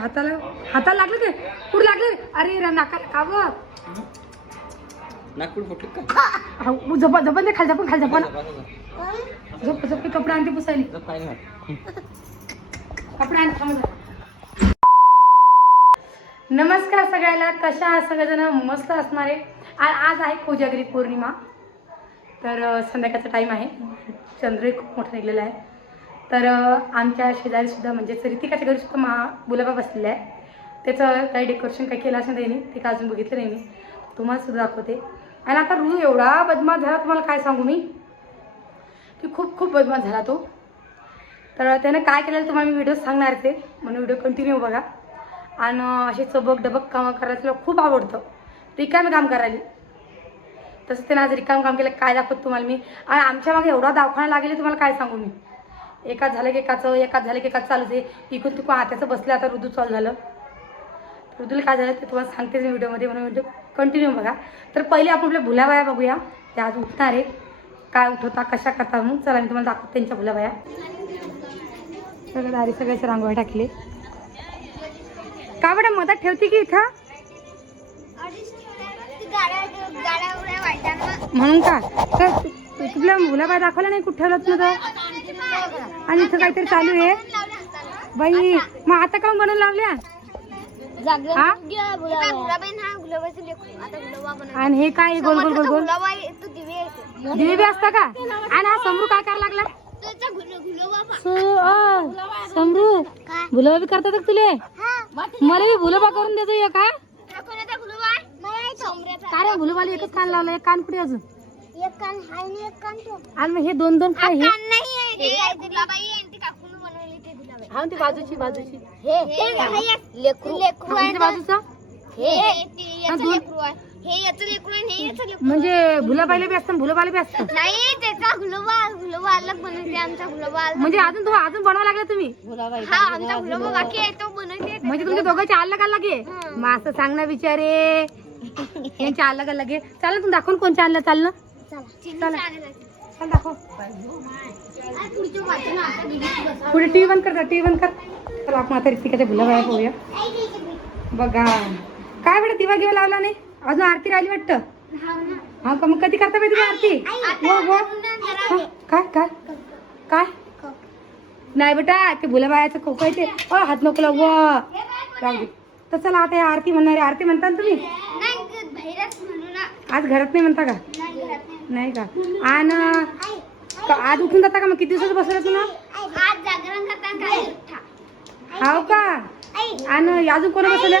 हाताला हाताला लागलं ते कुठं लागलं रे? अरे नाकाला का ग नागपूर फुटलं का? झपन दे खाली झपन झप झप कपडे आणते पुसायली कपडे आण थांब. नमस्कार सगळ्याला, कशा आहात सगळेजण? मस्त असणार आहे. आज आहे कोजागिरी पौर्णिमा, तर संध्याकाळचा टाईम आहे. चंद्र खूप मोठा निघलेला आहे. तर आमच्या शेजारी सुद्धा म्हणजे रितिकाच्या घरी सुद्धा गुलाबा बसलेला आहे. त्याचं काही डेकोरेशन काही केलं असेल त्यांनी, ते अजून बघितलं नाही मी, तुम्हाला सुद्धा दाखवते. आणि आता रू एवढा बदमाश झाला, तुम्हाला काय सांगू मी, की खूप बदमाश झाला तो. तर त्यानं काय केलेलं तुम्हाला मी व्हिडिओ सांगणार ते, म्हणून व्हिडिओ कंटिन्यू बघा. आणि असे चबक डबक कामं करायला तुला खूप आवडतं. रिकामी काम करायला, तसं त्यानं आज रिकाम काम केलं. काय दाखवत तुम्हाला मी. आणि आमच्या मागे एवढा दवाखाना लागेल तुम्हाला काय सांगू मी. एकाच झालं की एकाच चालूच आहे. इकडून तिकडून आत्याचं बसलं. आता ऋतू चालू झालं. ऋतूला काय झालं ते तुम्हाला सांगते मी व्हिडिओमध्ये, म्हणून व्हिडिओ कंटिन्यू बघा. तर पहिले आपण आपल्या भुलाबाया बघूया. त्या आज उठणार आहे, काय उठवता कशा करता म्हणून. चला मी तुम्हाला दाखवते त्यांच्या भुलाबाया. सगळं दारी सगळ्याचे रांगोळी टाकले. का बडा मधात ठेवते की इथं म्हणून का? तर तुला भुलाबाया दाखवला नाही, कुठं ठेवलं तुला? आणि इथं काहीतरी चालू आहे बाई. मग आता काऊन बनवून लावल्या? आणि हे काय गोल गोल गोल गोल दिवे बी असता का? आणि हा समरू काय करायला लागला? समरू भुलबा बी करतात तुले? मला बी भुलबा करून देतो का? काय रे भुलबाला एकच कान लावलं, एक कान कुठे अजून? एक कान हाय आणि एक कान तो. आणि मग हे दोन दोन काय? हे हा ती बाजूची बाजूचा म्हणजे भुलाबाईला बी असतं, भुलाबाला बी असतं. नाही त्याचा गुलाबा अलग बनवते, आमचा गुलाबा म्हणजे अजून बनवा लागला तुम्ही? हा आमचा गुलाबा बाकी आहे, तो बनवते. म्हणजे तुमच्या दोघांचे अलग अलग आहे? मग असं सांग ना बिचारे, यांचे अलग अलग आहे. चालेल तुम्ही दाखवून कोणच्या आणलं? चाल ना, चल दाखव. पुढे टीव्ही बंद कर, टीव्ही बंद कर. चला आपण आता रितिकाच्या भुलाबाया पाहूया. बघा काय बेटा, दिवा घेऊन लावला नाही अजून. आरती राहिली वाटतं. हा का? मग कधी करता पाहिजे आरती? काय काय काय नाही बेटा, ते भुलाबायाचं खोक आहे ते. हात नको लावू राहू दे. तर चला आता या आरती म्हणणारे. आरती म्हणता ना तुम्ही? आज घरात नाही म्हणता का? नाही का? आणि आज उठून जाता का? मग किती दिवसाचं बसलं तुला? हाव का? आणि अजून कोण बसवलं?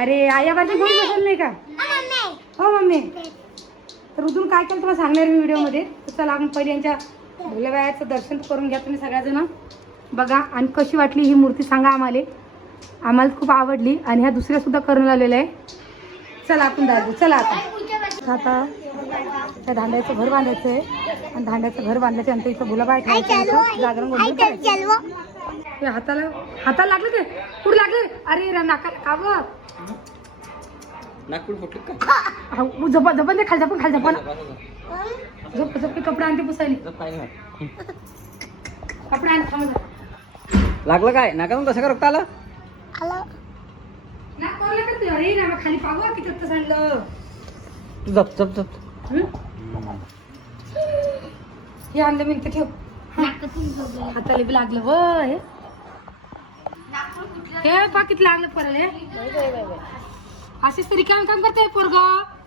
अरे आया बाजू कोणी बसवलं नाही का? हो मम्मी. तर अजून काय केलं तुम्हाला सांगणार मी व्हिडिओमध्ये. तर चला आपण पहिले यांच्या भुलाबायाचं दर्शन करून घ्या तुम्ही सगळ्याजण. बघा आणि कशी वाटली ही मूर्ती सांगा आम्हाला खूप आवडली. आणि ह्या दुसऱ्या सुद्धा करून आलेल्या आहे. चला आपण दादू, चला आता त्या धांड्याचं घर बांधायचं आहे. आणि धांड्याचं घर बांधल्याच्या नंतर इथं भुलाबाया ठेवायचं, जागरण हाताला लागलं ते कुठं लागलं? अरे नाकाला का ग? नागपूर फुटलं का? झपन दे खाली झपन झप कपडे आणते पुसायली कपडे आण थांब. लागलं काय? नाकातून कसं का रक्त आलं? अरे ना खाली पाव किती रक्त सांडलं. जप हे आणलं मी इथं ठेव. हाताला बी लागलं वय. हे पाकिट लागलं परले. अशीच तरी काम करताय पोरग.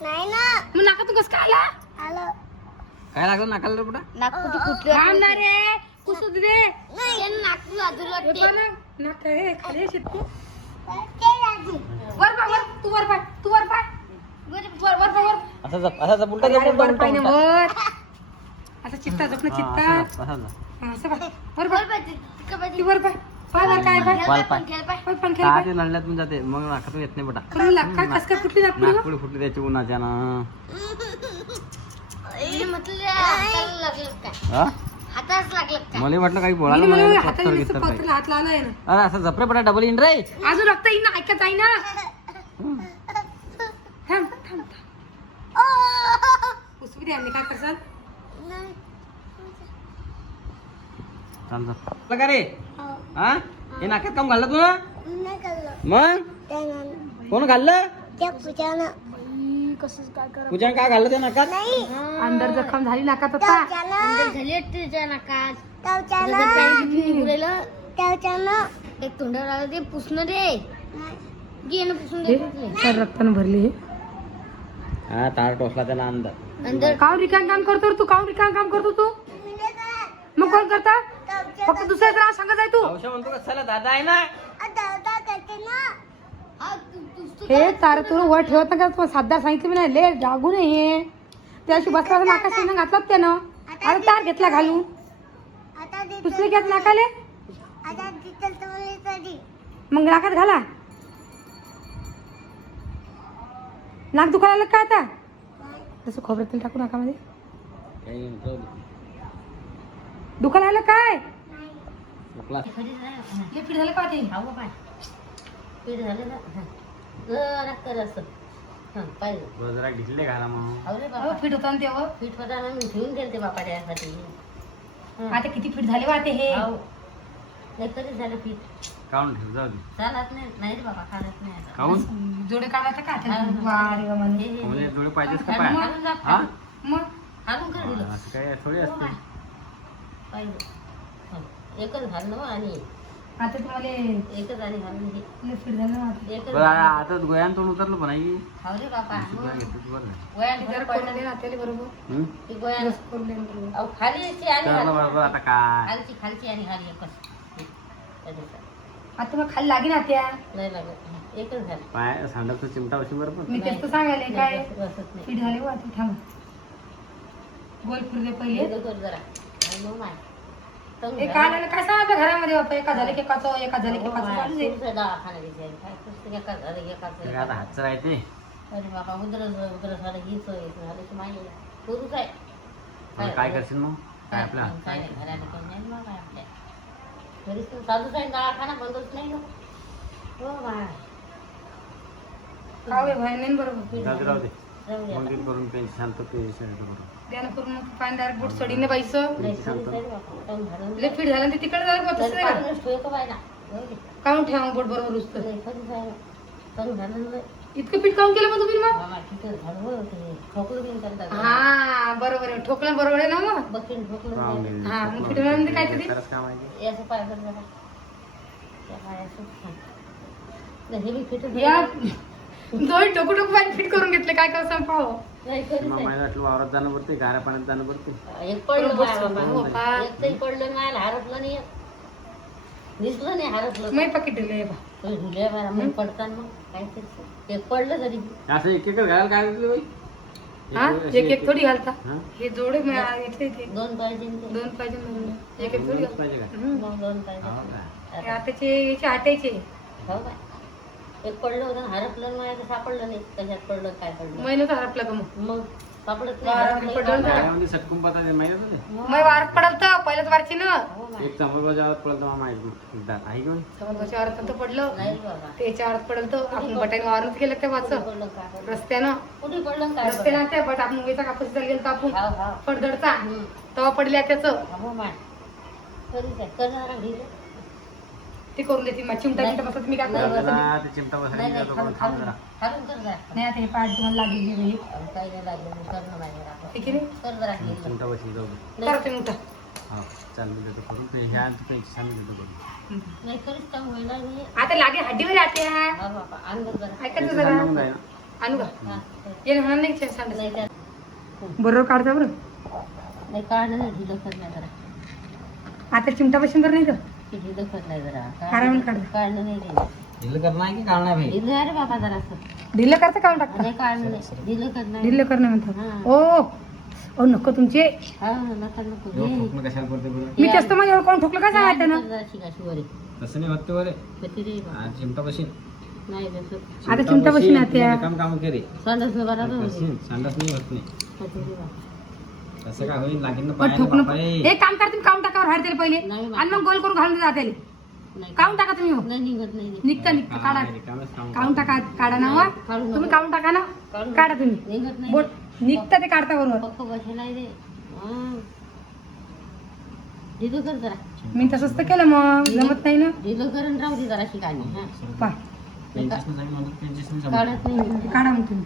नाही ना, मग नाकातून कसं काय आला? काय लागलं नाकाला रे? नागपूर आणणार रे कुसू दे. नागपूर बाजूला नाक हे खाली शिटू. वर पाय. असा उलटा असं चित्ता झोपणं चित्ता. असं पाय वर पाय. नळल्यातून जाते मग नाकातून येत नाही बेटा. कस काय फुटली नागपुडी फुटली त्याची उन्हाच्या ना. मला वाटलं काही बोळाला हात लावलाय ना. अरे असं झपरे बेटा डबल इन रे. अजून रक्त येईन ना, ऐकत जाई ना. थांब पुसवी द्या. काय करसाल? का रे? हे नाक्यात काम घाललं तू नाही खाल्लं मग त्यानं कोण घाललं त्या पूजानं कसं काय करा पूजा काय घाललं त्या नाकात नाही अंदर जखम झाली नाकात आता झाली तुझ्या नाकात त्याच्यानं एक तोंडावर आलं ते पुसणं दे घे ना पुसून हे दे चार रक्तानं भरली हे हा तार टोचला त्याला अंदर अंदर काऊन रिकाम काम करतो रे तू काऊन रिकाम काम करतो तू मग कोण करता फक्त दुसऱ्याचं नाव सांगत आहे तू औषध म्हणतो कशाला दादा आहे ना हे तार तुला वर ठेवत ना का तू साधा सांगितलं मी नाही ले जागू नये त्याशी बसला नाका शेण घातला त्यानं आता तार घेतला घालून दुसरी घेत नाकाले मग नाकात घाला नाक दुखायला लागलं का आता जसं खोबऱ्यात तेल टाकू नाकामध्ये काही नाही, जाऊ दे. दुखायला लागलं काय झोपला. लय पीठ झालं का ते पीठ झालं ना जरा कर असं पाहिजे तो जरा ढिसले घाला मग अरे अहो, बाबा पीठ होतं ना तेव्हा पीठ होता ना मी ठेवून गेलते बापा त्यासाठी आता किती पीठ झाले वाटे हे नाही कधीच झालं पीठ काढून ठेव जाऊ दे चालत नाही नाही रे बाबा चालत नाही आता. काऊन जोडे काढायचं का ते वारे वा म्हणे. हे, म्हणजे डोळे पाहिजेच का खालून पाय खालून जा, हा मग खालून कर दिलं असं काय थोडी हो असते बाय. पाहिजे एकच घालणं आणि आता तुम्हाला एकच आणि घालून हे लय पीठ झालं ना आता. एकच बरं आता गोयान तोंड उतरलं पण आई हाव रे बापा तुला घेतो तू बरं गोळ्या ते जरा करून दे ना त्याला बरोबर हं? ती गोळ्या रस करून दे ना बरोबर. अहो खाली याची आणि चला घाल. बरोबर आता काय खालची आणि खाली एकच त्याच्यात. आता मग खाली लागे ना त्या नाही लागत एकच झालं पाय सांडवतो चिमटा वशी बरोबर मी तेच तर सांगायले काय बसत नाही पीठ झाले वा तू थांब गोल फिरू दे पहिले हे कर जरा आणि मग माय तंग हे काय झालं काय सांग आपल्या घरामध्ये बाप्पा एका झाले की एकाचं एका झाले की एकाचं चालू दे. दवाखाना विचार काय पुस्तक एका झालं एकाचं ते आता हातचं राहते अरे बाबा उदर झालं हीच झालं की माहिती करूच आहे मग काय करशील मग काय आपल्या काय नाही घराला कोण नाही मग काय आपल्या घरीच तर चालूच आहे दवाखाना बंदच नाही ना हो बाय खाऊ आहे भाई नाही बरोबर जाऊ दे राहू दे जाऊ दे आता. मंदिर करून पेन्शन शांत पेन्शन करून त्यानं करून मग पाणी डायरेक्ट बोट सोडीने बाईचं नाही करूच आहे रे बाबा तंग झालं लय पीठ झालं ते तिकडे जाऊ बा तसं तरी नाही पाडूनच ठेवू का बायला जाऊ दे. काऊन ठेवा बोट बरोबर रुसतं नाही कधीच आहे ना तंग झालं नाही इतकं पीठ काऊन केलं मग तुम्ही मग बाबा तिथं झालं हो ते ठोकलं बिन करतात हा बरोबर आहे ठोकलं बरोबर आहे ना मग बघीन ठोकलं राहून नाही. दे. हा, मग फिरवून म्हणजे काय तरी? खरंच काम आहे ते. याचं पाय कर जरा त्या पायाचं छान. नाही, हे बी फिटून या जोडी टोकू टोकू पाणी फिट करून घेतले काय कसं पाहावं नाही कधीच मग नाही. मला वाटलं वावरात जाणं पडते गाऱ्या पाण्यात जाणं पडते एक पडलं बरोबर बाय सांगतो, बाबा. बाबा. एक तरी पडलं नाही हरपलं नाही दिसलं नाही हरपलं मी पाकिट दिले बा तो ढुल्या बारा मग पडताना मग काय ते एक पडलं तरी असं एक एक घालायला काय घेतलं बाई हा अशी एक एक थोडी घालता हा? हे जोडे इथे इथे दोन पाहिजे न ते. दोन पाहिजे म्हणून एक एक थोडी दोनच घालता. पाहिजे का हम्म. मग दोन पाहिजे हो का? हे आताचे याचे आट्याचे हो काय एक पडलं होतं हरपलं नाही तर सापडलं नाही कशात पडलं काय पडलं महिन्यात हरपला का मग मग सापडत वारात नाही पडलं ना. गाड्यामध्ये सटकून पाहता ते माहिती होतं ते? मग वारात पडल तर पहिल्याच वारची ना हो माय. एक चंबळबाजा पडलं तर माहिती एकदा आहे घेऊन समोरच्या वारात तर पडलं नाही बाबा त्याच्या वारात पडल तर आपण बटाने वारात गेलं त्या कुठे वाच पडलं काय पडलं रस्त्यानं कुठे पडलं काय रस्त्यानं त्या बट आपण मुंबईचा कापूस गेलो तर आपण हाव हाव पडदडचा हम्म. तेव्हा पडल्या त्याचं हो माय कधीच आहे करणारा ढील ते करून देते मग चिमटा चिमटा बसत मी काय नाही, करू त्याला ते चिमटा नाही बसायला नाही जातो खालून पण थांब खालून जरा खालून कर जरा नाही आता हे पाठ तुम्हाला लागेल हे बाई. काही नाही लागलं मी करणं नाही जरा आपण. ठीक आहे रे? कर जरा ढील. चिमटा बशी जाऊ दे करा तुम्ही उठा हा चाल मी देतो करून ते ह्या पेन्शन छान देतो करून नाही कधीच काम होईना नाही आता लागे हड्डीवर राहते हा. हा बाबा अंदर जरा ऐका तू पेन्शन जरा सांगून जाय ना. आणू का हा ये म्हणून नाही छान सांड नाही त्यात बरोबर काढता बरं नाही काढलं नाही ढिलं कर नाही जरा आता चिमटा बसून बरं नाही तर ते ढिलं कर नाही जरा आरामात काढ. काढलं नाही ढिलं ढिलं करणार आहे की काढणार भाई ढिलं आहे रे बाबा जरा असं ढिल्लं करता काढून टाकता नाही काढलं नाही ढिलं कर नाही ढिल्लं करणं म्हणतात हा. ओ ओ नको तुमचे हा नका नको एवढं ठोकणं कशाला पडते बरं मी तेच तर मग एवढं कोण ठोकलं काय सांगा त्यानं तसं नाही होत ते बरे कधी रे बाबा चिमटा बशी नाही तसं आता चिमटा बशी ना त्या काम काम करे संडास न बरा होते संडास नाही होत नाही कधी रे बाबा तसं काय होईल लागेल ना पण पायाला ठोकणं बापा रे. एक काम करा तुम्ही काउंट टाकावर हाड त्याला पहिले नाही बा. आणि मग गोल करून घालून जाते नाही काउंट टाका तुम्ही मग. नाही निघत नाही निघतं निघतं काढा काय रिकामंच काम काउंट टाका काढा ना वा. काढून तुम्ही काउंट टाका ना काढून काढा तुम्ही निघत नाही बोट निघतं ते काढता बरोबर पक्क बसेल आहे रे हा. ढिलो कर जरा. मी तसंच तर केलं मग जमत नाही ना ढिलो करून राहू दे जरा शिकाणी. हा पा पेंचेसनं जाईल म्हणून पेंचेसनं जमत. काढत नाही. काढा मग तुम्ही